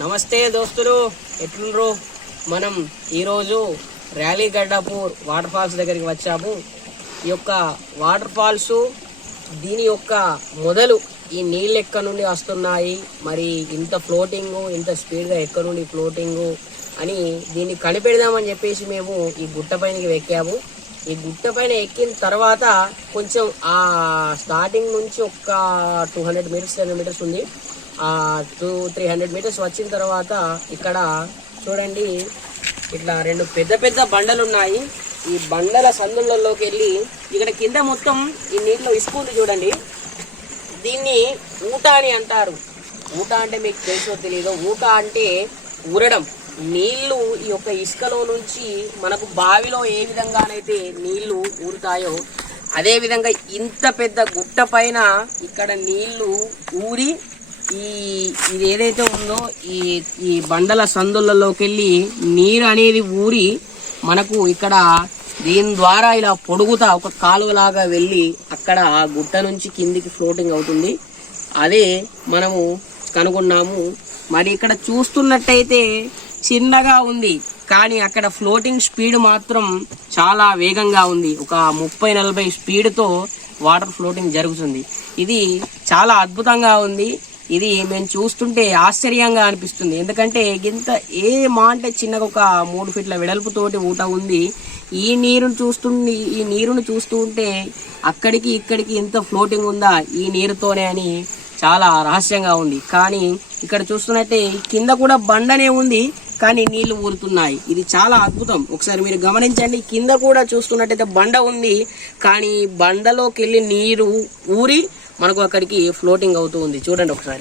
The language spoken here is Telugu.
నమస్తే దోస్తులు, ఎట్లుండ్రు? మనం ఈరోజు ర్యాలీగడ్డాపూర్ వాటర్ ఫాల్స్ దగ్గరికి వచ్చాము. ఈ యొక్క వాటర్ ఫాల్స్ దీని యొక్క మొదలు ఈ నీళ్ళు ఎక్కడి నుండి వస్తున్నాయి, మరి ఇంత ఫ్లోటింగ్ ఇంత స్పీడ్గా ఎక్కడి నుండి ఫ్లోటింగ్ అని దీన్ని కనిపెడదామని చెప్పేసి మేము ఈ గుట్ట పైనకి ఎక్కాము. ఈ గుట్ట పైన ఎక్కిన తర్వాత కొంచెం ఆ స్టార్టింగ్ నుంచి ఒక 200 మీటర్స్ 300 మీటర్స్ ఉంది. 200-300 మీటర్స్ వచ్చిన తర్వాత ఇక్కడ చూడండి, ఇట్లా రెండు పెద్ద పెద్ద బండలు ఉన్నాయి. ఈ బండల సందులలోకి వెళ్ళి ఇక్కడ కింద మొత్తం ఈ నీటిలో ఇసుక ఉంది చూడండి. దీన్ని ఊట అని అంటారు. ఊట అంటే మీకు తెలుసో తెలీదో, ఊట అంటే ఊరడం. నీళ్లు ఈ యొక్క ఇసుకలో నుంచి మనకు బావిలో ఏ విధంగానైతే నీళ్లు ఊరుతాయో అదే విధంగా ఇంత పెద్ద గుట్ట పైన ఇక్కడ నీళ్లు ఊరి ఇది ఏదైతే ఉందో ఈ బండల సందులలోకి వెళ్ళి నీరు అనేది ఊరి మనకు ఇక్కడ దీని ద్వారా ఇలా పొడుగుతా ఒక కాలువలాగా వెళ్ళి అక్కడ గుట్ట నుంచి కిందికి ఫ్లోటింగ్ అవుతుంది. అదే మనము కనుగొన్నాము. మరి ఇక్కడ చూస్తున్నట్టయితే చిన్నగా ఉంది, కానీ అక్కడ ఫ్లోటింగ్ స్పీడ్ మాత్రం చాలా వేగంగా ఉంది. ఒక 30-40 స్పీడ్తో వాటర్ ఫ్లోటింగ్ జరుగుతుంది. ఇది చాలా అద్భుతంగా ఉంది. ఇది మేము చూస్తుంటే ఆశ్చర్యంగా అనిపిస్తుంది. ఎందుకంటే ఇంత అంటే చిన్నగా ఒక 3 ఫీట్ల వెడల్పుతోటి ఊట ఉంది. ఈ నీరును చూస్తూ ఉంటే అక్కడికి ఇక్కడికి ఇంత ఫ్లోటింగ్ ఉందా ఈ నీరుతోనే అని చాలా రహస్యంగా ఉంది. కానీ ఇక్కడ చూస్తున్నట్టే కింద కూడా బండనే ఉంది, కానీ నీళ్లు ఊరుతున్నాయి. ఇది చాలా అద్భుతం. ఒకసారి మీరు గమనించండి, కింద కూడా చూస్తున్నట్టయితే బండ ఉంది, కానీ బండలోకి వెళ్ళి నీరు ఊరి మనకు అక్కడికి ఫ్లోటింగ్ అవుతూ ఉంది. చూడండి ఒకసారి.